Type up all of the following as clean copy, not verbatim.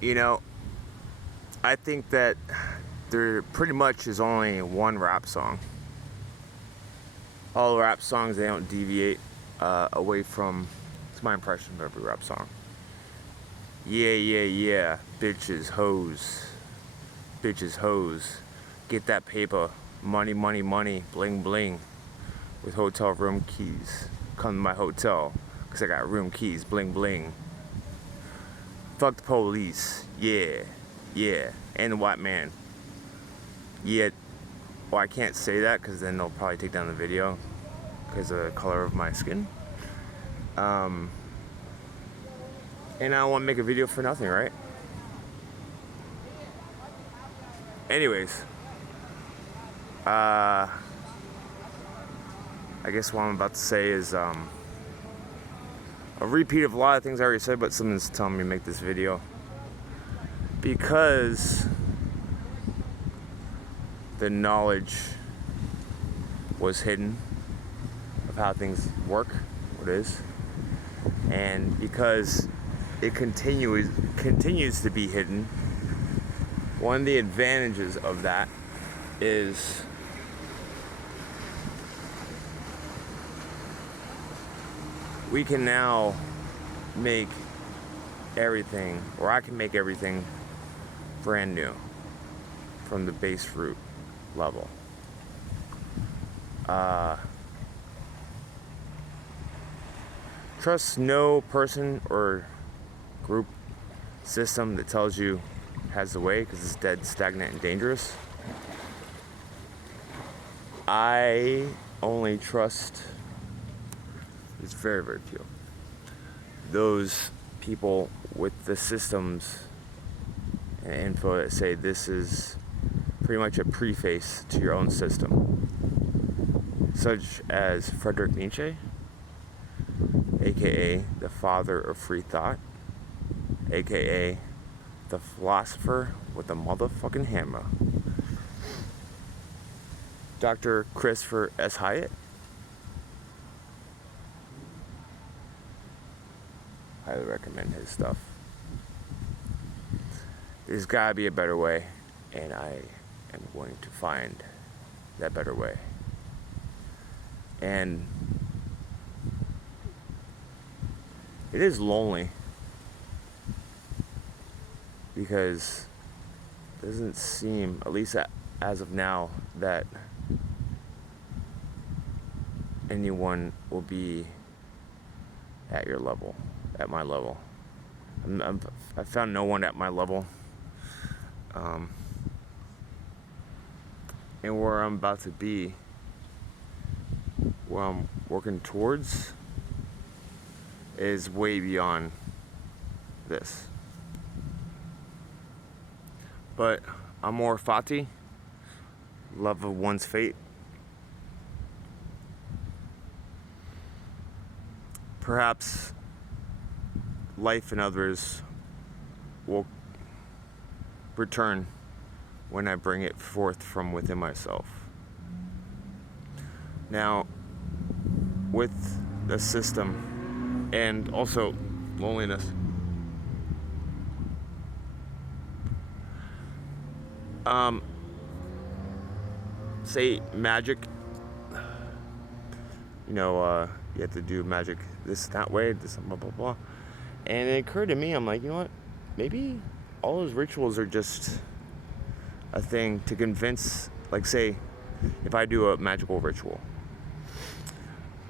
You know, I think that there pretty much is only one rap song. All rap songs, they don't deviate away from, it's my impression of every rap song. Yeah, yeah, yeah, bitches, hoes, bitches, hoes. Get that paper, money, money, money, bling, bling. With hotel room keys. Come to my hotel, cause I got room keys, bling, bling. Fuck the police, yeah, yeah. And the white man. Yeah, well, I can't say that because then they'll probably take down the video because of the color of my skin. And I don't want to make a video for nothing, right? Anyways, I guess what I'm about to say is a repeat of a lot of things I already said, but someone's telling me to make this video because the knowledge was hidden of how things work, what it is, and because it continues to be hidden. One of the advantages of that is we can now make everything, or I can make everything brand new from the base root level. Trust no person or group system that tells you has the way, because it's dead, stagnant, and dangerous. I only trust, it's very, very few, those people with the systems and info that say this is pretty much a preface to your own system, such as Friedrich Nietzsche, aka the father of free thought, aka the philosopher with a motherfucking hammer, Dr. Christopher S. Hyatt. Highly recommend his stuff. There's gotta be a better way, and I am going to find that better way. And it is lonely because it doesn't seem, at least as of now, that anyone will be at your level, at my level. I found no one at my level. And where I'm about to be, where I'm working towards, is way beyond this. But Amor Fati, love of one's fate. Perhaps life and others will return when I bring it forth from within myself. Now, with the system and also loneliness, say magic, you have to do magic this, that way, this, blah, blah, blah. And it occurred to me, I'm like, you know what? Maybe all those rituals are just a thing to convince, like, say, if I do a magical ritual,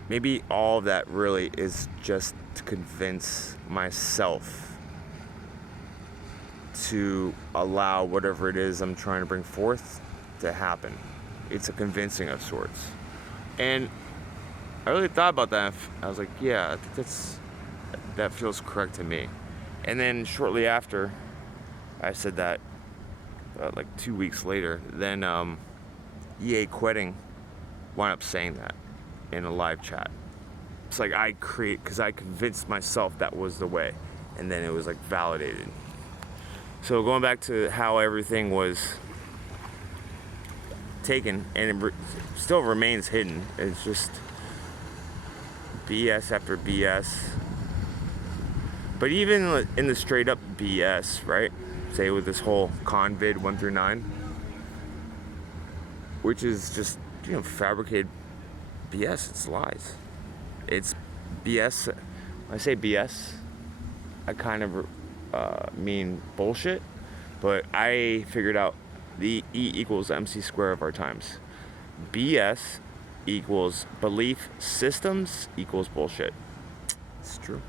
maybe all of that really is just to convince myself to allow whatever it is I'm trying to bring forth to happen. It's a convincing of sorts. And I really thought about that. I was like, yeah, I think that feels correct to me. And then shortly after I said that, like 2 weeks later, then EA Quitting wound up saying that in a live chat. It's like because I convinced myself that was the way, and then it was like validated. So going back to how everything was taken, and it still remains hidden. It's just BS after BS. But even in the straight up BS, right? Say with this whole convid 1 through 9, which is just, fabricated BS. It's lies. It's BS. When I say BS, I kind of mean bullshit, but I figured out the E equals MC squared of our times. BS equals belief systems equals bullshit. It's true.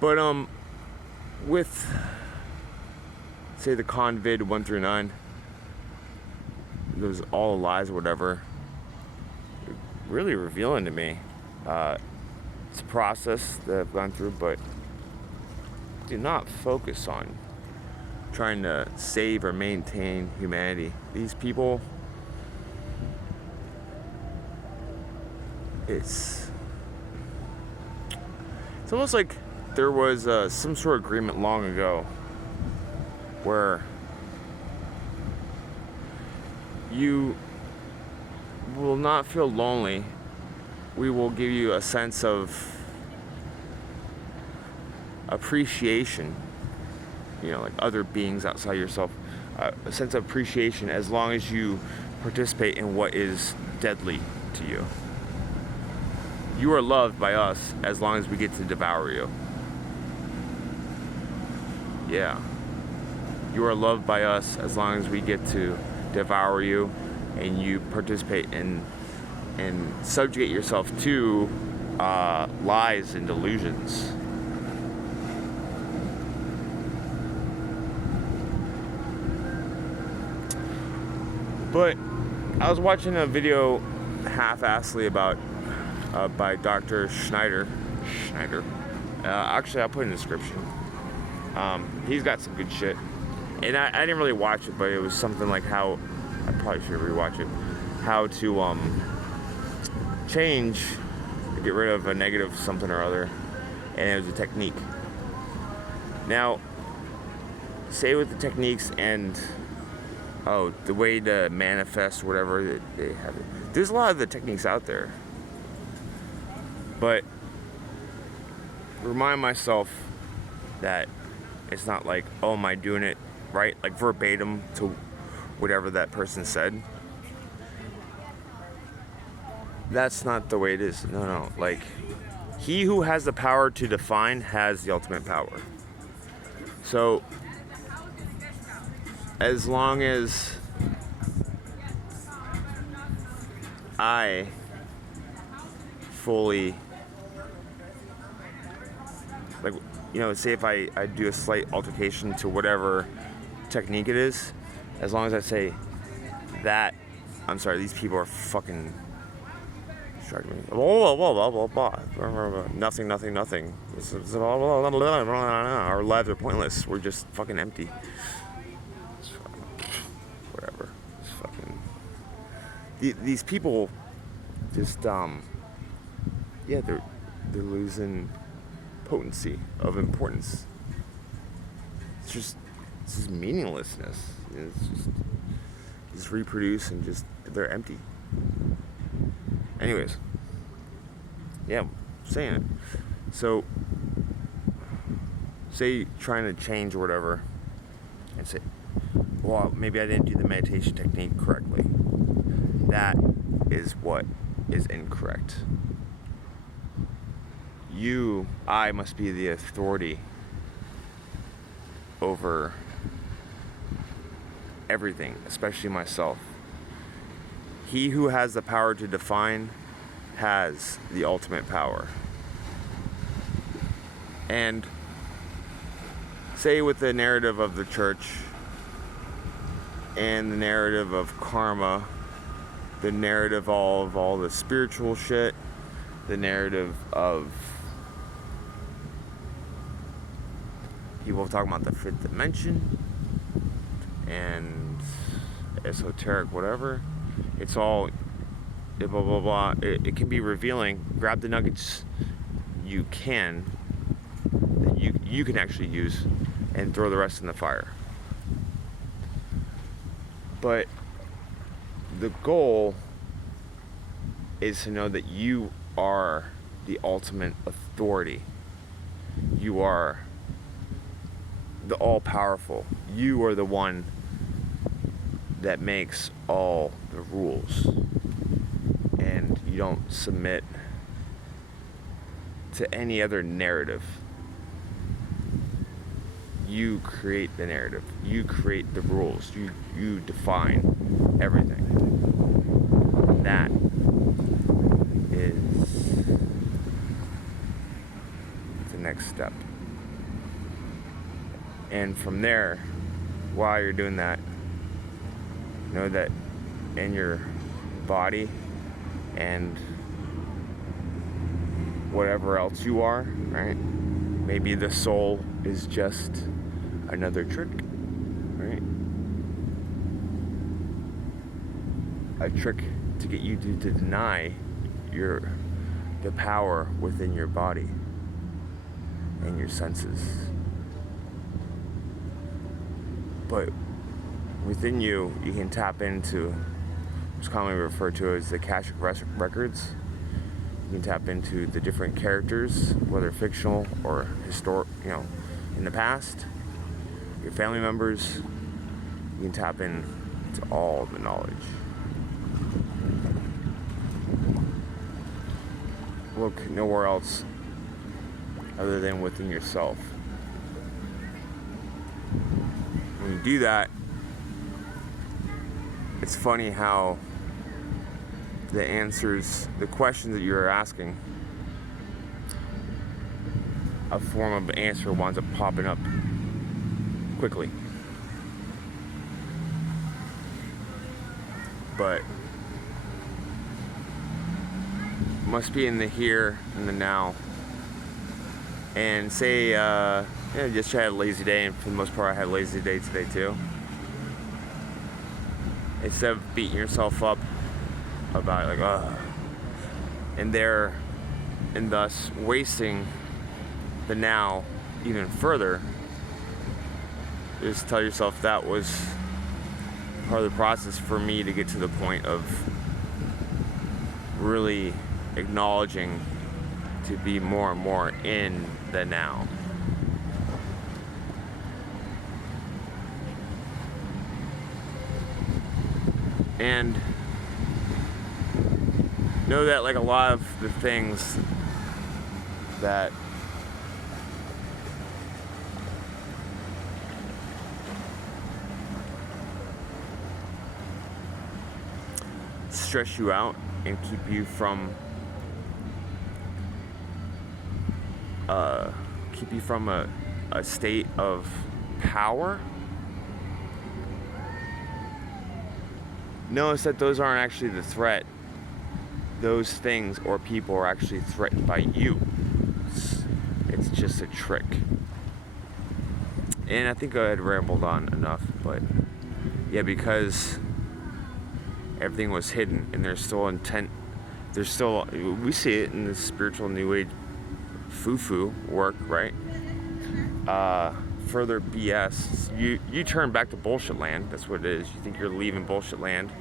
But with, say, the convid 1 through 9, those all lies or whatever, really revealing to me. It's a process that I've gone through, but do not focus on trying to save or maintain humanity. These people, it's almost like there was some sort of agreement long ago where you will not feel lonely. We will give you a sense of appreciation, like other beings outside yourself, a sense of appreciation as long as you participate in what is deadly to you. You are loved by us as long as we get to devour you. Yeah. You are loved by us as long as we get to devour you and you participate in and subjugate yourself to lies and delusions. But I was watching a video half-assedly about by Dr. Schneider. Actually, I'll put it in the description. He's got some good shit. And I didn't really watch it, but it was something like how, I probably should rewatch it, how to change, get rid of a negative something or other, and it was a technique. Now, say with the techniques and the way to manifest whatever that they have, there's a lot of the techniques out there, but remind myself that it's not like, am I doing it right, like verbatim to whatever that person said. That's not the way it is. No. Like, he who has the power to define has the ultimate power. So, as long as I fully, like, say if I do a slight altercation to whatever technique it is, as long as I say that, I'm sorry, these people are fucking distracting me. Blah, blah, blah, blah, blah. Nothing. Our lives are pointless. We're just fucking empty. Whatever. It's fucking. These people just they're losing potency of importance. It's just meaninglessness. It's just reproduce and they're empty. Anyways, yeah, saying it. So, say trying to change or whatever, and say, well, maybe I didn't do the meditation technique correctly. That is what is incorrect. I must be the authority over everything, especially myself. He who has the power to define has the ultimate power. And say with the narrative of the church and the narrative of karma, the narrative of all the spiritual shit, the narrative of people talking about the fifth dimension and esoteric whatever. It's all blah blah blah. It can be revealing. Grab the nuggets you can, that you can actually use, and throw the rest in the fire. But the goal is to know that you are the ultimate authority. You are the all-powerful. You are the one that makes all the rules. And you don't submit to any other narrative. You create the narrative. You create the rules. You define everything. And that is the next step. And from there, while you're doing that, know that in your body and whatever else you are, right? Maybe the soul is just another trick, right? A trick to get you to deny the power within your body and your senses. But within you, you can tap into what's commonly referred to as the Akashic records. You can tap into the different characters, whether fictional or historic, in the past. Your family members. You can tap into all the knowledge. Look nowhere else other than within yourself. When you do that, it's funny how the questions that you're asking, a form of answer winds up popping up quickly. But must be in the here and the now. And say, just had a lazy day, and for the most part I had a lazy day today too. Instead of beating yourself up about it, like, and thus wasting the now even further, just tell yourself that was part of the process for me to get to the point of really acknowledging to be more and more in the now. And know that, like, a lot of the things that stress you out and keep you from a state of power, notice that those aren't actually the threat. Those things or people are actually threatened by you. It's just a trick. And I think I had rambled on enough, but yeah, because everything was hidden and there's still intent. We see it in the spiritual new age foo-foo work, right? Further BS. You turn back to bullshit land. That's what it is. You think you're leaving bullshit land.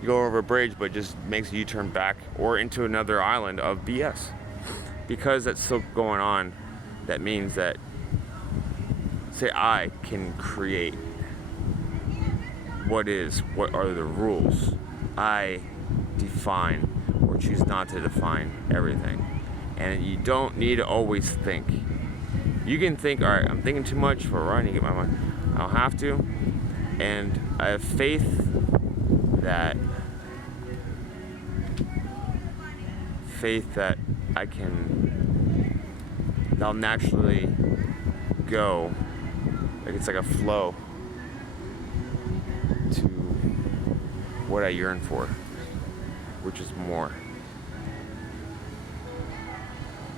You go over a bridge, but it just makes you turn back or into another island of BS. Because that's still going on, that means that, say, I can create what are the rules. I define or choose not to define everything. And you don't need to always think. You can think, all right, I'm thinking too much for a run, you get my mind. I don't have to. And I have faith that I'll naturally go, like it's like a flow to what I yearn for, which is more.